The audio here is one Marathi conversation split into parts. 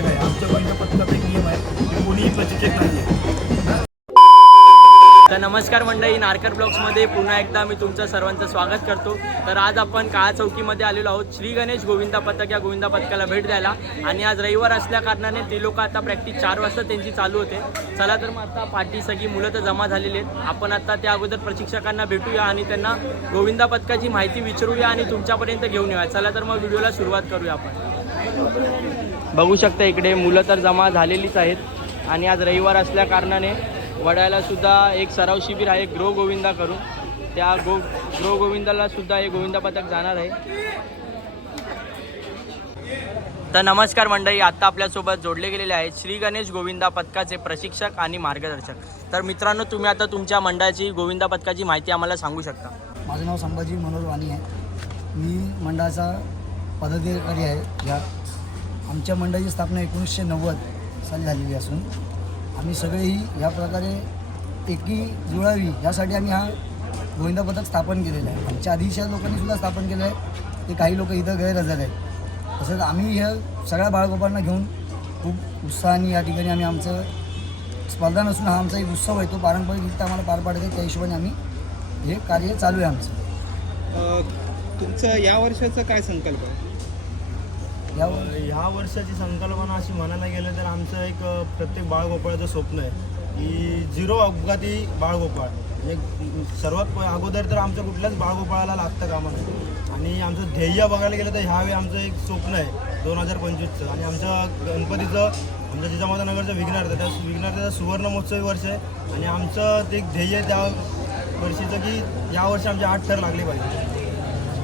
बाळगोपाळ आहे आमच्या गोविंद एक नियम आहे की कोणीही प्रशिक्षक नाही आहे तर नमस्कार मंडळी नारकर ब्लॉग्समध्ये पुन्हा एकदा मी तुमचं सर्वांचं स्वागत करतो. तर आज आपण काळा चौकीमध्ये आलेलो आहोत. श्री गणेश गोविंदा पथक या गोविंदा पथकाला भेट द्यायला. आणि आज रविवार असल्या कारणाने ते लोक आता प्रॅक्टिस चार वाजता त्यांची चालू होते. चला तर मग आता पाठी सगळी मुलं तर जमा झालेली आहेत. आपण आता त्या अगोदर प्रशिक्षकांना भेटूया आणि त्यांना गोविंदा पथकाची माहिती विचारूया आणि तुमच्यापर्यंत घेऊन येऊया. चला तर मग व्हिडिओला सुरुवात करूया आपण. बघू शकता इकडे मुलं तर जमा झालेलीच आहेत. आणि आज रविवार असल्या कारणाने वडायलासुद्धा एक सराव शिबिर आहे ग्रो गोविंदा करून. त्या गो ग्रो गोविंदालासुद्धा हे गोविंदा पथक जाणार आहे. तर नमस्कार मंडळी आत्ता आपल्यासोबत जोडले गेलेले आहेत श्री गणेश गोविंदा पथकाचे प्रशिक्षक आणि मार्गदर्शक. तर मित्रांनो तुम्ही आता तुमच्या मंडळाची गोविंदा पथकाची माहिती आम्हाला सांगू शकता. माझं नाव संभाजी मनोज वाणी आहे. मी मंडळाचा पदाधिकारी आहे. या आमच्या मंडळाची स्थापना एकोणीसशे नव्वद साली झालेली असून आम्ही सगळेही या प्रकारे एकी जुळावी यासाठी आम्ही हा गोविंदा पथक स्थापन केलेलं आहे. आमच्या आधीच्या लोकांनी सुद्धा स्थापन केलं आहे. ते काही लोक इथं गैरहजर आहेत. तसंच आम्ही ह्या सगळ्या बाळगोपांना घेऊन खूप उत्साहाने या ठिकाणी आम्ही आमचं स्पर्धा नसून हा आमचा एक उत्सव आहे. तो पारंपरिकरित्या आम्हाला पार पाडत आहे. त्या हिशोबाने आम्ही हे कार्य चालू आहे आमचं. तुमचं या वर्षाचा काय संकल्प आहे? ह्या वर्षाची संकल्पना अशी म्हणायला गेलं तर आमचं एक प्रत्येक बाळगोपाळाचं स्वप्न आहे की झिरो अपघाती बाळगोपाळ. म्हणजे सर्वात अगोदर तर आमच्या कुठल्याच बाळगोपाळाला लागतं कामा आणि आमचं ध्येय बघायला गेलं तर ह्यावेळी आमचं एक स्वप्न आहे दोन हजार पंचवीसचं. आणि आमच्या गणपतीचं आमच्या जिजामातानगरचं विघ्नार्थ त्या विघ्नार्थाचं सुवर्ण महोत्सवी वर्ष आहे. आणि आमचं ते एक ध्येय त्या वर्षीचं की या वर्षी आमचे आठ थर लागले पाहिजे.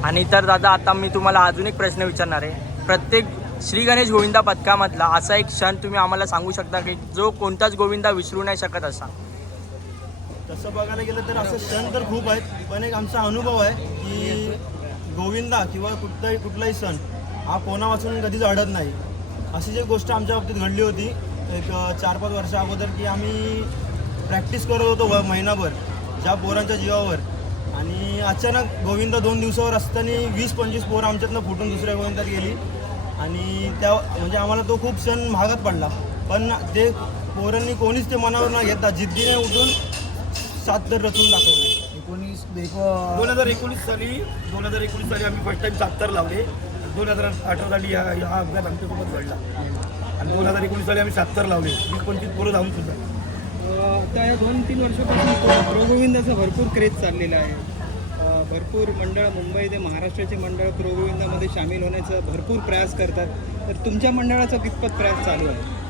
आणि तर दादा आता मी तुम्हाला अजून एक प्रश्न विचारणार आहे. प्रत्येक श्री गणेश गोविंदा पथकामधला असा एक क्षण तुम्ही आम्हाला सांगू शकता की जो कोणताच गोविंदा विसरू नाही शकत असा. तसं बघायला गेलं तर असं सण तर खूप आहेत पण एक आमचा अनुभव आहे की गोविंदा किंवा कुठलाही कुठलाही सण हा कोणापासून कधीच अडत नाही. अशी जी गोष्ट आमच्या बाबतीत घडली होती एक चार पाच वर्षा अगोदर की आम्ही प्रॅक्टिस करत होतो व- महिनाभर ज्या पोरांच्या जीवावर आणि अचानक गोविंदा दोन दिवसावर असताना वीस पंचवीस पोरं आमच्यातनं फुटून दुसऱ्या गोविंदात गेली. आणि त्या म्हणजे आम्हाला तो खूप सण महागात पडला. पण ते पोरांनी कोणीच ते मनावर न घेता जिद्दीने उठून सात तर रचून दाखवले. एकोणीस एक दोन हजार एकोणीस साली दोन हजार एकोणीस साली आम्ही फर्स्ट टाइम सात तर लावले. दोन हजार अठरा साली हा हा अपघात आमच्यासोबत घडला. आणि दोन हजार एकोणीस साली आम्ही सात तर लावले. वीस पंचवीस पोरं धावून सुद्धा. आता या दोन तीन वर्षापासून प्रोगोविंदाचा भरपूर क्रेज चाललेला आहे. भरपूर मंडळ मुंबई ते महाराष्ट्राचे मंडळ प्रोगोविंदामध्ये सामील होण्याचा भरपूर प्रयास करतात. तर तुमच्या मंडळाचा कितपत प्रयास चालू आहे?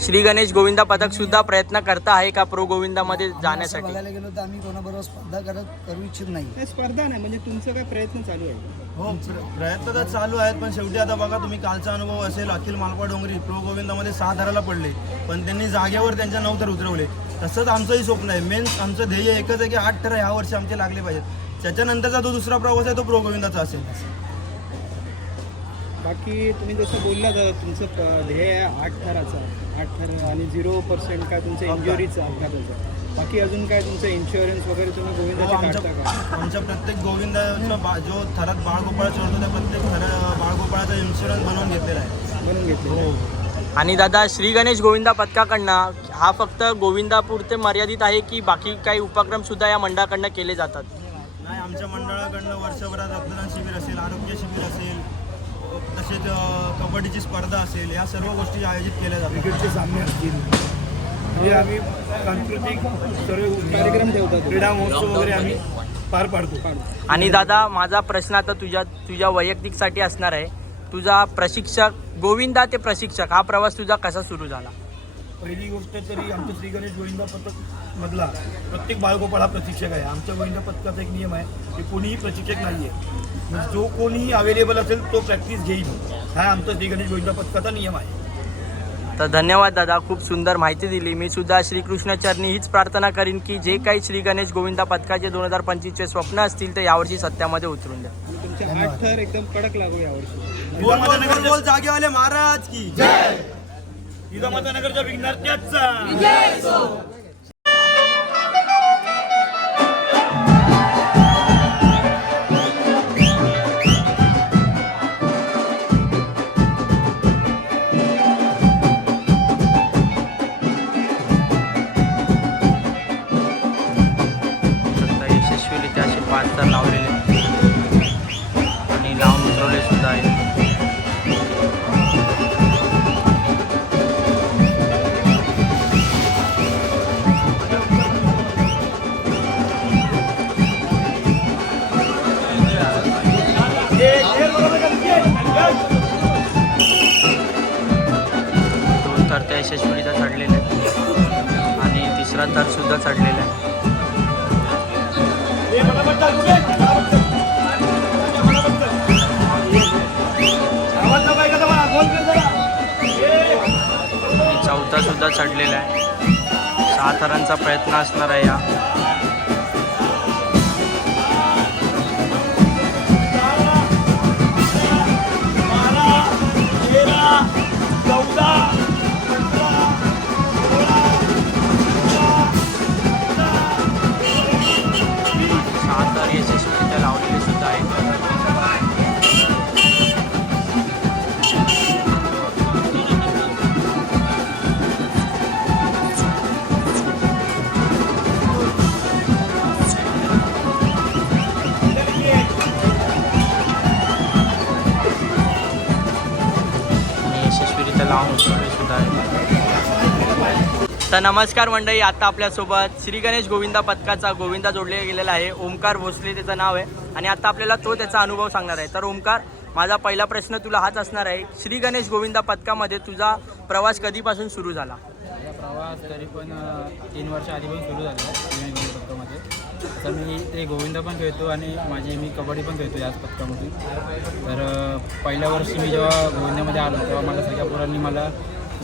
श्री गणेश गोविंदा पथक सुद्धा प्रयत्न करता आहे का प्रो गोविंदामध्ये जाण्यासाठी? बघायला गेलो तर आम्ही कोणाबरोबर स्पर्धा करत करू इच्छित नाही. नाही स्पर्धा नाही म्हणजे तुमचं काय प्रयत्न चालू आहे? हो प्र- प्रयत्न तर चालू आहेत पण शेवटी आता बघा तुम्ही कालचा अनुभव असेल अखिल मालपा डोंगरी प्रो गोविंदामध्ये सहा धराला पडले पण त्यांनी जागेवर त्यांच्या नऊ थर उतरवले. तसंच आमचंही स्वप्न आहे. मेन आमचं ध्येय एकच आहे की आठ थर ह्या वर्षी आमचे लागले पाहिजेत. त्याच्यानंतरचा जो दुसरा प्रवास आहे तो प्रो गोविंदाचा असेल. बाकी तुम्ही जसं बोलला तर तुमचं प- ध्येय आहे आठ थराचा आठ आणि झिरो पर्सेंट काय तुमचं इंजुरीचं अपघाताचं बाकी अजून काय तुमचं इन्शुरन्स वगैरे तुम्ही हो, गोविंदाचे आमच्या काढता का? आमच्या प्रत्येक गोविंदाचा बा जो थरात बाळगोपाळ चढतो त्या प्रत्येक थर बाळगोपाळाचा इन्शुरन्स बनवून घेतलेला आहे. बनवून घेतले हो. आणि दादा श्री गणेश गोविंदा पथकाकडनं हा फक्त गोविंदापुरते मर्यादित आहे की बाकी काही उपक्रम सुद्धा या मंडळाकडनं केले जातात? नाही आमच्या मंडळाकडनं वर्षभरात रक्तदान शिबिर असेल आरोग्य शिबिर असेल तसेच कबड्डीची स्पर्धा असेल या सर्व गोष्टी आयोजित केल्या जातात. क्रिकेटचे सामने असतील. हे आम्ही सांस्कृतिक सर्व कार्यक्रम ठेवतात. क्रीडा महोत्सव वगैरे आम्ही पार पाडतो. आणि दादा माझा प्रश्न आता तुझ्या तुझ्या वैयक्तिकसाठी असणार आहे. तुझा प्रशिक्षक गोविंदा ते प्रशिक्षक हा प्रवास तुझा कसा सुरू झाला? पहिली गोष्ट तरी आमच्या श्री गणेश गोविंदा पथक मधला प्रत्येक बाळगोपाळ हा प्रशिक्षक आहे. आमच्या गोविंदा पथकाचा एक नियम आहे की कोणीही प्रशिक्षक नाही आहे म्हणजे जो कोणीही अवेलेबल असेल तो प्रॅक्टिस घेईल. हा आमचा श्री गणेश गोविंदा पथकाचा नियम आहे. तर धन्यवाद दादा खूप सुंदर माहिती दिली. मी सुद्धा श्रीकृष्णाचरणी हीच प्रार्थना करीन की जे काही श्री गणेश गोविंदा पथकाचे दोन हजार पंचवीसचे स्वप्न असतील ते यावर्षी सत्यामध्ये उतरून द्या. आणि तुमचे आठ थर एकदम कडक लागू यावर्षी. बोल बोल बोल जागेवाले महाराज की जय! जिजामाता नगरच्या विज्ञार्थ्याचा सुद्धा चढलेला आहे. सहा थरांचा प्रयत्न असणार आहे या. तर नमस्कार मंडळी आता आपल्यासोबत श्री गणेश गोविंदा पथकाचा गोविंदा जोडले गेलेला आहे. ओमकार भोसले त्याचं नाव आहे. आणि आता आपल्याला तो त्याचा अनुभव सांगणार आहे. तर ओमकार माझा पहिला प्रश्न तुला हाच असणार आहे. श्री गणेश गोविंदा पथकामध्ये तुझा प्रवास कधीपासून सुरू झाला? माझा प्रवास तरी पण तीन वर्ष आधीपासून सुरू झाला आहे पथकामध्ये. तर मी ते गोविंदा पण खेळतो आणि माझी मी कबड्डी पण खेळतो याच पथकामधून तर पहिल्या वर्षी मी जेव्हा गोविंदामध्ये आलो तेव्हा मला सगळ्या पोरांनी मला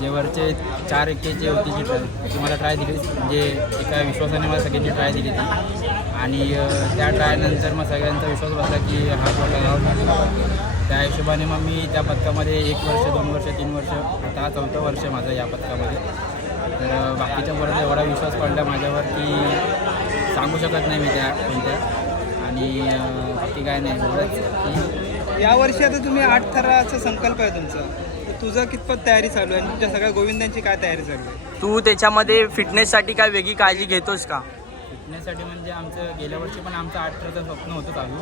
जे वरचे चार एकेचे जे जी ट्राय ती मला ट्राय दिली म्हणजे एका विश्वासाने मला सगळ्यांची ट्राय दिली ती आणि त्या ट्रायनंतर मग सगळ्यांचा विश्वास बसला की हा पोरगा गाव त्या हिशोबाने मग मी त्या पथकामध्ये एक वर्ष दोन वर्ष तीन वर्ष आता हा चौथं वर्ष माझं या पथकामध्ये. तर बाकीच्या पोरांचा एवढा विश्वास पडला माझ्यावर की सांगू शकत नाही मी त्या कोणत्या. आणि बाकी काय नाही. एवढंच. की यावर्षी आता तुम्ही आठ थराचा संकल्प आहे तुमचा. तुझं कितपत तयारी चालू आहे? आणि तुमच्या सगळ्या गोविंदांची काय तयारी चालू आहे? तू त्याच्यामध्ये फिटनेससाठी काय वेगळी काळजी घेतोस का? फिटनेससाठी म्हणजे आमचं गेल्या वर्षी पण आमचं आठ टरचं स्वप्न होतं चालू.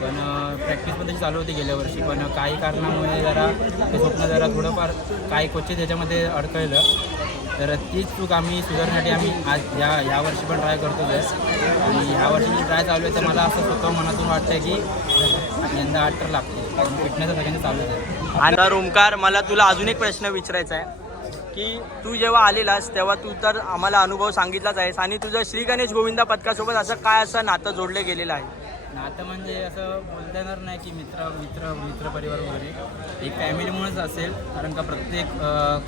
पण प्रॅक्टिस पण त्याची चालू होती गेल्या वर्षी. पण काही कारणामुळे जरा ते स्वप्न जरा थोडंफार काही क्वचित त्याच्यामध्ये अडकळलं तर तीच चूक आम्ही सुधारण्यासाठी आम्ही आज या या वर्षी पण ट्राय करतो आहे. आणि यावर्षी वर्षी जी ट्राय चालू आहे तर मला असं स्वतः मनातून वाटतं की यंदा आठ तर लागते फिटनेस सगळ्यांचं चालूच आहे. आणि ओमकार मला तुला अजून एक प्रश्न विचारायचा आहे की तू जेव्हा आलेलास तेव्हा तू तर आम्हाला अनुभव सांगितलाच आहेस. आणि तुझं श्री गणेश गोविंदा पथकासोबत असं काय असं नातं जोडलं गेलेलं आहे? नातं म्हणजे असं बोलता येणार नाही की मित्र मित्र मित्र परिवार वगैरे. एक फॅमिलीमुळेच असेल कारण का प्रत्येक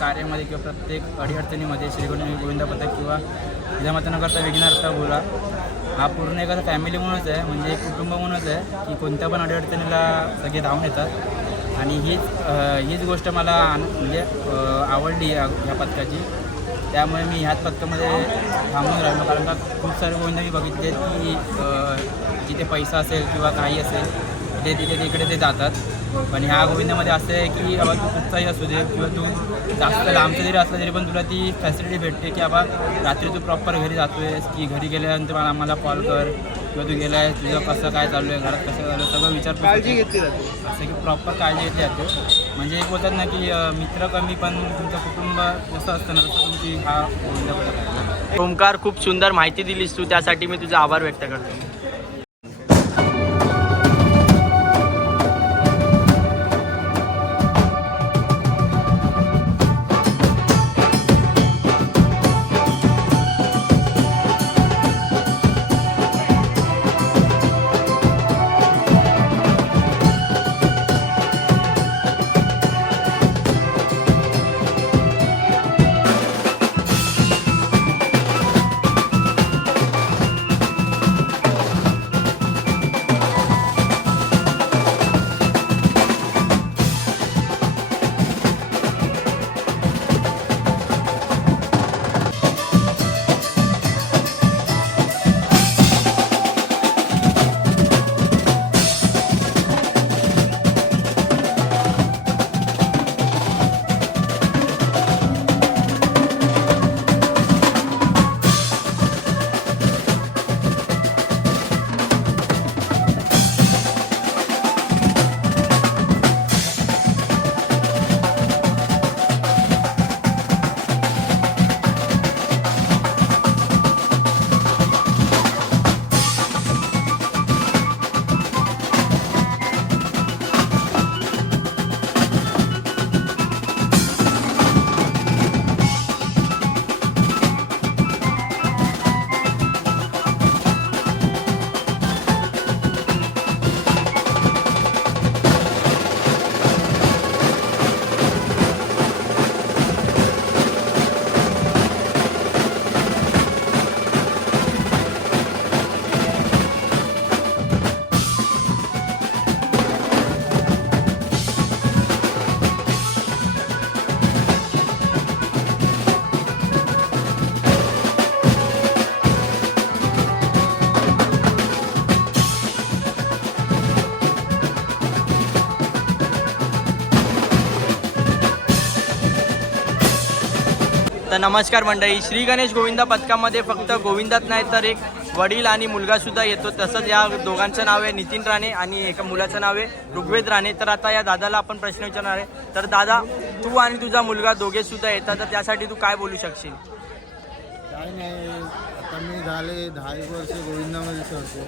कार्यामध्ये किंवा प्रत्येक अडीअडचणीमध्ये श्रीगोविंद गोविंद पथक किंवा हिजामाता न करता विघ्नार्थ बोला. हा पूर्ण एक असं फॅमिली म्हणूनच आहे म्हणजे एक कुटुंब म्हणूनच आहे की कोणत्या पण अडीअडचणीला सगळे धावून येतात. आणि हीच हीच गोष्ट मला म्हणजे आवडली या ह्या पथकाची. त्यामुळे मी ह्याच पथकामध्ये थांबून राहिलो. कारण का खूप सारे गोविंद मी बघितले की जिथे पैसा असेल किंवा काही असेल ते तिथे तिकडे ते जातात. पण ह्या गोविंदामध्ये असं आहे की बाबा तू कुठचाही असू दे किंवा तू जास्त लांबचं जरी असलं तरी पण तुला ती फॅसिलिटी भेटते की बाबा रात्री तू प्रॉपर घरी जातो आहेस की घरी गेल्यानंतर आम्हाला कॉल कर. किंवा तू गेला आहे तुझं कसं काय चालू आहे घरात कसं झालं सगळं विचार काळजी घेतली जाते. असं की प्रॉपर काळजी घेतली जाते. म्हणजे एक बोलतात ना की मित्र कमी पण तुमचं कुटुंब जसं असतं ना तसं तुमची हा आहे ओमकार खूप सुंदर माहिती दिलीस तू त्यासाठी मी तुझा आभार व्यक्त करतो. तर नमस्कार मंडळी श्री गणेश गोविंदा पथकामध्ये फक्त गोविंदात नाही तर एक वडील आणि मुलगा सुद्धा येतो. तसंच या दोघांचं नाव आहे नितीन राणे आणि एका मुलाचं नाव आहे ऋग्वेद राणे. तर आता या दादाला आपण प्रश्न विचारणार आहे. तर दादा तू आणि तुझा मुलगा दोघे सुद्धा येतात तर त्यासाठी तू काय बोलू शकशील? काय नाही आता मी झाले दहा एक वर्ष गोविंदामध्ये करतो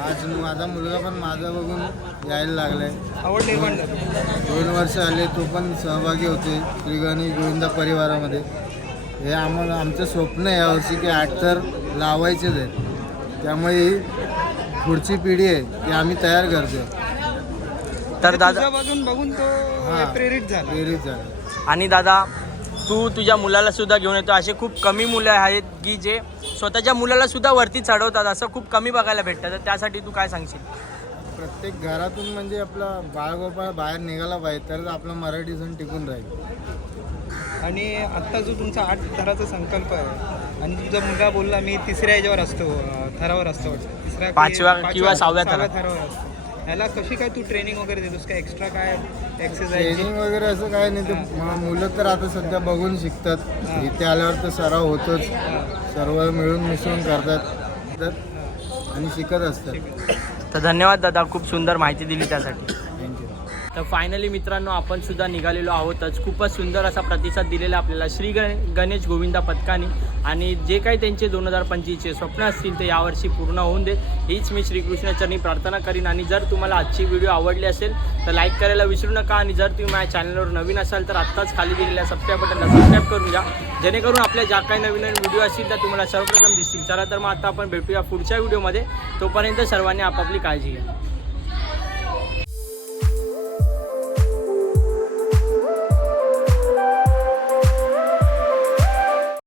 आज माझा मुलगा पण माझा बघून यायला निर्माण झाली दोन वर्ष आले तो पण सहभागी होते श्री गणेश गोविंदा परिवारामध्ये. हे आम्हाला आमचं स्वप्न आहे यावर्षी की ॲक्टर लावायचेच आहेत. त्यामुळे पुढची पिढी आहे ती आम्ही तयार करतो तर दादा बाजून बघून तो हा. प्रेरित झाला. प्रेरित झालं. आणि दादा तू तुझ्या मुलाला सुद्धा घेऊन येतो. असे खूप कमी मुलं आहेत की जे स्वतःच्या मुलाला सुद्धा वरती चढवतात. असं खूप कमी बघायला भेटतं. तर त्यासाठी तू काय सांगशील? प्रत्येक घरातून म्हणजे आपला बाळगोपाळ बाहेर निघाला पाहिजे तरच आपला मराठी सण टिकून राहील. आणि आत्ता जो तुमचा आठ थराचा संकल्प आहे आणि तुझा मुलगा बोलला मी तिसऱ्या याच्यावर असतो थरावर असतो. तिसऱ्या पाचव्या किंवा सहाव्या. थरावर असतो. ह्याला कशी काय तू ट्रेनिंग वगैरे देतोस? काय एक्स्ट्रा काय एक्सरसाइज ट्रेनिंग वगैरे असं काय नाही ते म- मुलं तर आता सध्या बघून शिकतात. इथे आल्यावर तर सराव होतोच. सर्व मिळून मिसळून करतात. तर- आणि शिकत असतात. तर धन्यवाद दादा खूप सुंदर माहिती दिली त्यासाठी. तर फायनली मित्रांनो आपण सुद्धा निघालेलो आहोतच. खूपच सुंदर असा प्रतिसाद दिलेला आपल्याला श्री गणेश गोविंदा पथकाने. आणि जे काही त्यांचे दोन हजार पंचवीसचे स्वप्न असतील ते यावर्षी पूर्ण होऊन देत हीच मी श्रीकृष्णाचरणी प्रार्थना करीन. आणि जर तुम्हाला आजची व्हिडिओ आवडली असेल तर लाईक करायला विसरू नका. आणि जर तुम्ही माझ्या चॅनलवर नवीन असाल तर आत्ताच खाली दिलेल्या सबस्क्राईब बटनला सबस्क्राईब करून घ्या. जेणेकरून आपल्या ज्या काही नवीन नवीन व्हिडिओ असतील त्या तुम्हाला सर्वप्रथम दिसतील. चला तर मग आता आपण भेटूया पुढच्या व्हिडिओमध्ये. तोपर्यंत सर्वांनी आपापली काळजी घ्या.